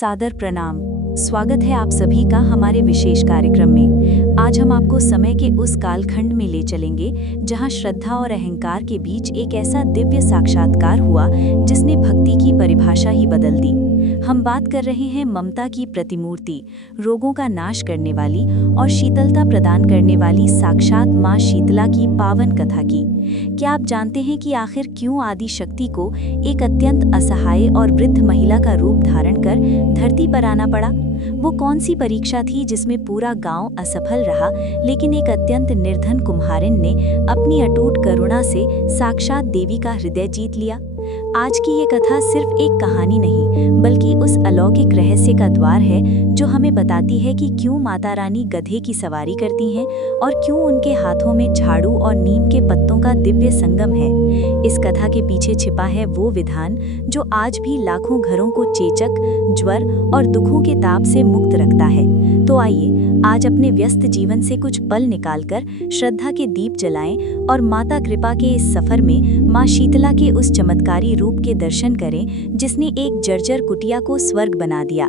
सादर प्रणाम। स्वागत है आप सभी का हमारे विशेष कार्यक्रम में। आज हम आपको समय के उस कालखंड में ले चलेंगे जहां श्रद्धा और अहंकार के बीच एक ऐसा दिव्य साक्षात्कार हुआ जिसने भक्ति की परिभाषा ही बदल दी। हम बात कर रहे हैं ममता की प्रतिमूर्ति, रोगों का नाश करने वाली और शीतलता प्रदान करने वाली साक्षात माँ शीतला की पावन कथा की। क्या आप जानते हैं कि आखिर क्यों आदि शक्ति को एक अत्यंत असहाय और वृद्ध महिला का रूप धारण कर धरती पर आना पड़ा? वो कौन सी परीक्षा थी जिसमें पूरा गांव असफल रहा, लेकिन एक अत्यंत निर्धन कुम्हारिन ने अपनी अटूट करुणा से साक्षात देवी का हृदय जीत लिया? आज की ये कथा सिर्फ एक कहानी नहीं, बल्कि उस अलौकिक रहस्य का द्वार है जो हमें बताती है कि क्यों माता रानी गधे की सवारी करती हैं और क्यों उनके हाथों में झाड़ू और नीम के पत्तों का दिव्य संगम है। इस कथा के पीछे छिपा है वो विधान जो आज भी लाखों घरों को चेचक, ज्वर और दुखों के ताप से मुक्त रखता है। तो आइए आज अपने व्यस्त जीवन से कुछ पल निकालकर श्रद्धा के दीप जलाएं और माता कृपा के इस सफर में माँ शीतला के उस चमत्कारी रूप के दर्शन करें जिसने एक जर्जर कुटिया को स्वर्ग बना दिया।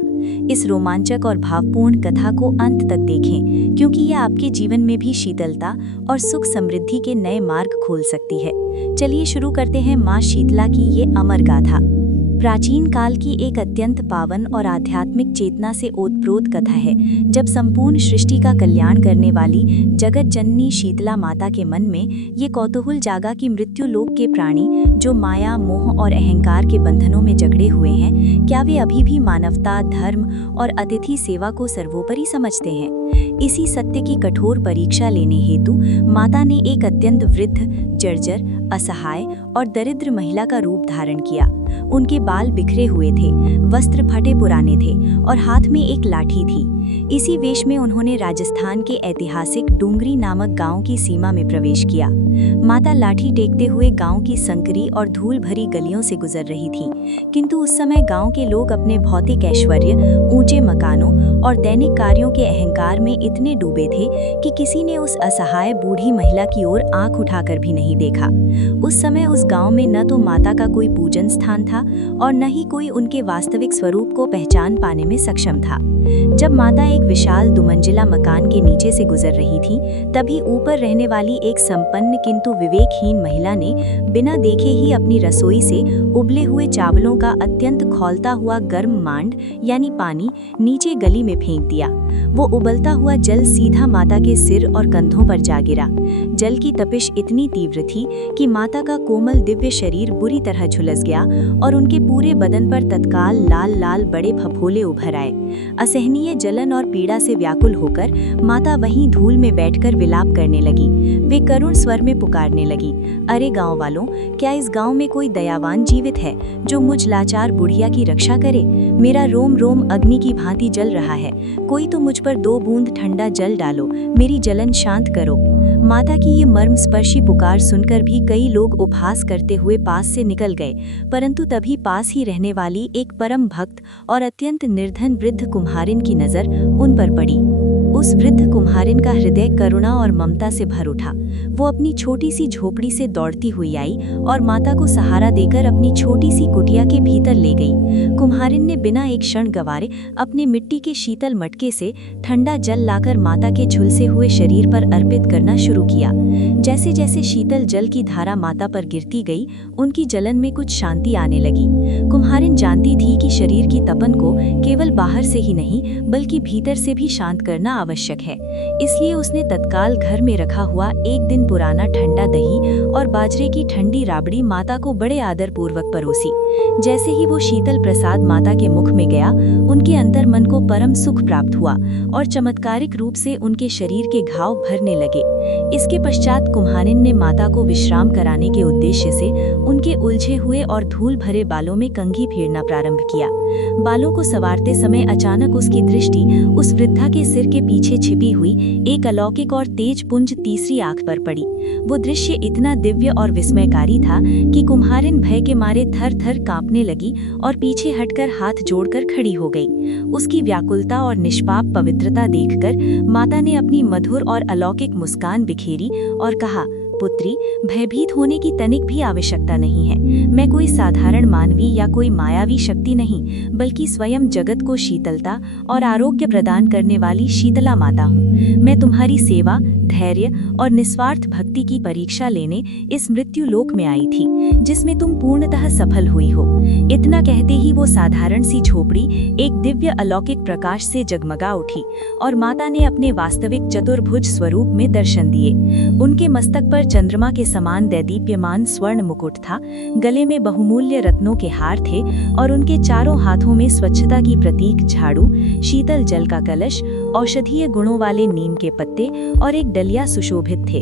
इस रोमांचक और भावपूर्ण कथा को अंत तक देखें, क्योंकि यह आपके जीवन में भी शीतलता और सुख समृद्धि के नए मार्ग खोल सकती है। चलिए शुरू करते हैं माँ शीतला की ये अमर गाथा। प्राचीन काल की एक अत्यंत पावन और आध्यात्मिक चेतना से ओतप्रोत कथा है, जब संपूर्ण सृष्टि का कल्याण करने वाली जगत जननी शीतला माता के मन में ये कौतूहल जागा कि मृत्यु लोक के प्राणी जो माया, मोह और अहंकार के बंधनों में जकड़े हुए हैं, क्या वे अभी भी मानवता, धर्म और अतिथि सेवा को सर्वोपरि समझते हैं? इसी सत्य की कठोर परीक्षा लेने हेतु माता ने एक अत्यंत वृद्ध, जर्जर, असहाय और दरिद्र महिला का रूप धारण किया। उनके बाल बिखरे हुए थे, वस्त्र फटे पुराने थे और हाथ में एक लाठी थी। इसी वेश में उन्होंने राजस्थान के ऐतिहासिक डूंगरी नामक गांव की सीमा में प्रवेश किया। माता लाठी टेकते हुए गांव की संकरी और धूल भरी गलियों से गुजर रही थी, किंतु उस समय गांव के लोग अपने भौतिक ऐश्वर्य, ऊंचे मकानों और दैनिक कार्यों के अहंकार में इतने डूबे थे कि किसी ने उस असहाय बूढ़ी महिला की ओर आंख उठाकर भी नहीं देखा। उस समय उस गांव में न तो माता का कोई पूजन स्थान था और न ही कोई उनके वास्तविक स्वरूप को पहचान पाने में सक्षम था। जब माता एक विशाल दुमंजिला मकान के नीचे से गुजर रही थी, तभी ऊपर रहने वाली एक संपन्न किंतु विवेकहीन महिला ने बिना देखे ही अपनी रसोई से उबले हुए चावलों का अत्यंत खौलता हुआ गर्म मांड यानी पानी नीचे गली में फेंक दिया। वो उबलता हुआ जल सीधा माता के सिर और कंधों पर जा गिरा। जल की तपिश इतनी तीव्र थी कि माता का कोमल दिव्य शरीर बुरी तरह झुलस गया और उनके पूरे बदन पर तत्काल लाल लाल बड़े फफोले उभर आए। असहनीय जलन और पीड़ा से व्याकुल होकर माता वहीं धूल में बैठकर विलाप करने लगी। वे करुण स्वर में पुकारने लगी, अरे गांव वालों, क्या इस गांव में कोई दयावान जीवित है जो मुझ लाचार बुढ़िया की रक्षा करे? मेरा रोम रोम अग्नि की भांति जल रहा है। कोई तो मुझ पर 2 बूंद ठंडा जल डालो, मेरी जलन शांत करो। माता की ये मर्मस्पर्शी पुकार सुनकर भी कई लोग उपहास करते हुए पास से निकल गए, परंतु तभी पास ही रहने वाली एक परम भक्त और अत्यंत निर्धन वृद्ध कुम्हारिन की नजर उन पर पड़ी। उस वृद्ध कुम्हारिन का हृदय करुणा और ममता से भर उठा। वो अपनी छोटी सी झोपड़ी से दौड़ती हुई आई और माता को सहारा देकर अपनी छोटी सी कुटिया के भीतर ले गई। कुम्हारिन ने बिना एक क्षण गंवारे अपने मिट्टी के शीतल मटके से ठंडा जल लाकर माता के झुलसे हुए शरीर पर अर्पित करना शुरू किया। जैसे जैसे शीतल जल की धारा माता पर गिरती गई, उनकी जलन में कुछ शांति आने लगी। कुम्हारिन जानती थी कि शरीर की तपन को केवल बाहर से ही नहीं बल्कि भीतर से भी शांत करना आवश्यक है। इसलिए उसने तत्काल घर में रखा हुआ 1 दिन पुराना ठंडा दही और बाजरे की ठंडी राबड़ी माता को बड़े आदर पूर्वक परोसी। जैसे ही वो शीतल प्रसाद माता के मुख में गया, उनके अंतर मन को परम सुख प्राप्त हुआ और चमत्कारिक रूप से उनके शरीर के घाव भरने लगे। इसके पश्चात कुम्हारिन ने माता को विश्राम कराने के उद्देश्य से उनके उलझे हुए और धूल भरे बालों में कंघी फेरना प्रारंभ किया। बालों को संवारते समय अचानक उसकी दृष्टि उस वृद्धा के सिर के पीछे छिपी हुई एक अलौकिक और तेज पुंज तीसरी आंख पर पड़ी। वो दृश्य इतना दिव्य और विस्मयकारी था कि कुम्हारिन भय के मारे थर थर कांपने लगी और पीछे हटकर हाथ जोड़कर खड़ी हो गई। उसकी व्याकुलता और निष्पाप पवित्रता देखकर माता ने अपनी मधुर और अलौकिक मुस्कान बिखेरी और कहा, पुत्री, भयभीत होने की तनिक भी आवश्यकता नहीं है। मैं कोई साधारण मानवी या कोई मायावी शक्ति नहीं, बल्कि स्वयं जगत को शीतलता और आरोग्य प्रदान करने वाली शीतला माता हूँ। मैं तुम्हारी सेवा, धैर्य और निस्वार्थ भक्ति की परीक्षा लेने इस मृत्यु लोक में आई थी, जिसमें तुम पूर्णतः सफल हुई हो। इतना कहते ही वो साधारण सी झोपड़ी एक दिव्य अलौकिक प्रकाश से जगमगा उठी और माता ने अपने वास्तविक चतुर्भुज स्वरूप में दर्शन दिए। उनके मस्तक पर चंद्रमा के समान दैदीप्यमान स्वर्ण मुकुट था, गले में बहुमूल्य रत्नों के हार थे और उनके चारों हाथों में स्वच्छता की प्रतीक झाड़ू, शीतल जल का कलश, औषधीय गुणों वाले नीम के पत्ते और एक डलिया सुशोभित थे।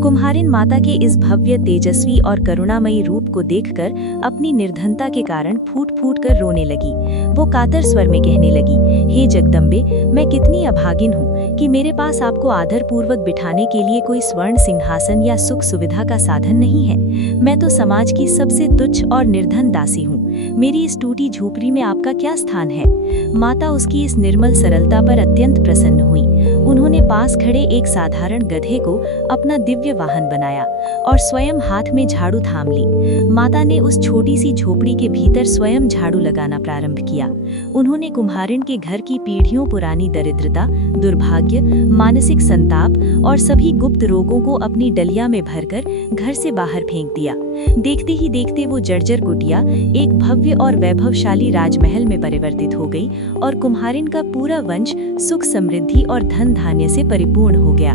कुम्हारिन माता के इस भव्य, तेजस्वी और करुणामयी रूप को देखकर अपनी निर्धनता के कारण फूट फूट कर रोने लगी। वो कातर स्वर में कहने लगी, हे जगदम्बे, मैं कितनी अभागिन हूँ कि मेरे पास आपको आदर पूर्वक बिठाने के लिए कोई स्वर्ण सिंहासन या सुख सुविधा का साधन नहीं है। मैं तो समाज की सबसे तुच्छ और निर्धन दासी हूँ। मेरी इस टूटी झोपड़ी में आपका क्या स्थान है? माता उसकी इस निर्मल सरलता पर अत्यंत प्रसन्न हुई। उन्होंने पास खड़े एक साधारण गधे को अपना दिव्य वाहन बनाया और स्वयं हाथ में झाड़ू थाम ली। माता ने उस छोटी सी झोपड़ी के भीतर स्वयं झाड़ू लगाना प्रारंभ किया। उन्होंने कुम्हारिन के घर की पीढ़ियों पुरानी दरिद्रता, दुर्भाग्य, मानसिक संताप और सभी गुप्त रोगों को अपनी डलिया में भरकर घर से बाहर फेंक दिया। देखते ही देखते वो जर्जर कुटिया एक भव्य और वैभवशाली राजमहल में परिवर्तित हो गई और कुम्हारिन का पूरा वंश सुख, समृद्धि और धन धान्य से परिपूर्ण हो गया।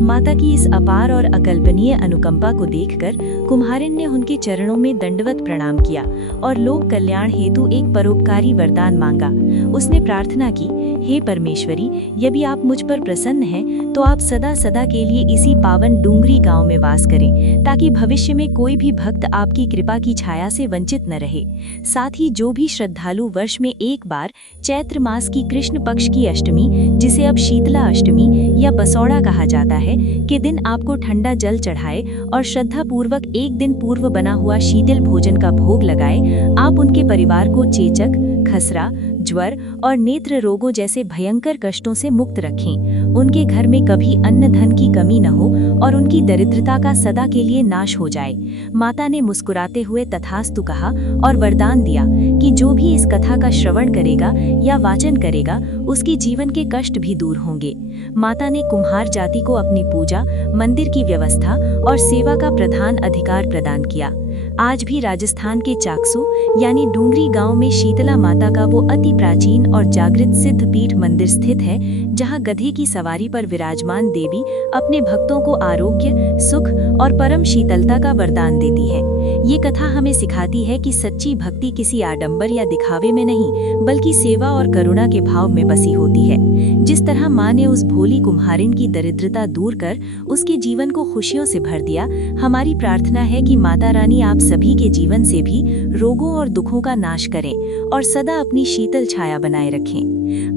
माता की इस अपार और अकल्पनीय अनुकंपा को देखकर कुम्हारिन ने उनके चरणों में दंडवत प्रणाम किया और लोक कल्याण हेतु एक परोपकारी वरदान मांगा। उसने प्रार्थना की, हे परमेश्वरी, यदि आप मुझ पर प्रसन्न हैं तो आप सदा सदा के लिए इसी पावन डूंगरी गांव में वास करें, ताकि भविष्य में कोई भी भक्त आपकी कृपा की छाया से वंचित न रहे। साथ ही जो भी श्रद्धालु वर्ष में एक बार चैत्र मास की कृष्ण पक्ष की अष्टमी, जिसे अब शीतला अष्टमी या बसौड़ा कहा जाता है, के दिन आपको ठंडा जल चढ़ाए और श्रद्धा पूर्वक एक दिन पूर्व बना हुआ शीतल भोजन का भोग लगाए, आप उनके परिवार को चेचक, खसरा, ज्वर और नेत्र रोगों जैसे भयंकर कष्टों से मुक्त रखें। उनके घर में कभी अन्न धन की कमी न हो और उनकी दरिद्रता का सदा के लिए नाश हो जाए। माता ने मुस्कुराते हुए तथास्तु कहा और वरदान दिया कि जो भी इस कथा का श्रवण करेगा या वाचन करेगा, उसके जीवन के कष्ट भी दूर होंगे। माता ने कुम्हार जाति को अपनी पूजा, मंदिर की व्यवस्था और सेवा का प्रधान अधिकार प्रदान किया। आज भी राजस्थान के चाकसू यानी डूंगरी गांव में शीतला माता का वो अति प्राचीन और जागृत सिद्ध पीठ मंदिर स्थित है, जहां गधे की सवारी पर विराजमान देवी अपने भक्तों को आरोग्य, सुख और परम शीतलता का वरदान देती है। ये कथा हमें सिखाती है कि सच्ची भक्ति किसी आडंबर या दिखावे में नहीं, बल्कि सेवा और करुणा के भाव में बसी होती है। जिस तरह माँ ने उस भोली कुम्हारिन की दरिद्रता दूर कर उसके जीवन को खुशियों से भर दिया, हमारी प्रार्थना है कि माता रानी आप सभी के जीवन से भी रोगों और दुखों का नाश करें और सदा अपनी शीतल छाया बनाए रखें।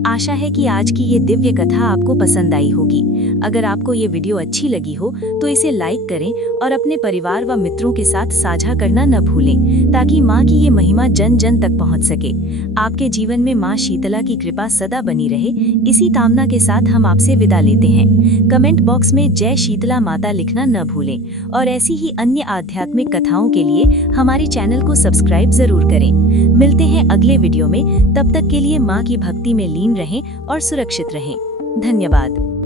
आशा है कि आज की ये दिव्य कथा आपको पसंद आई होगी। अगर आपको ये वीडियो अच्छी लगी हो तो इसे लाइक करें और अपने परिवार व मित्रों के साथ साझा करना न भूलें, ताकि माँ की ये महिमा जन जन तक पहुँच सके। आपके जीवन में माँ शीतला की कृपा सदा बनी रहे, इसी कामना के साथ हम आपसे विदा लेते हैं। कमेंट बॉक्स में जय शीतला माता लिखना न भूलें और ऐसी ही अन्य आध्यात्मिक कथाओं के लिए हमारे चैनल को सब्सक्राइब जरूर करें। मिलते हैं अगले वीडियो में, तब तक के लिए माँ की भक्ति में लीन रहें और सुरक्षित रहें। धन्यवाद।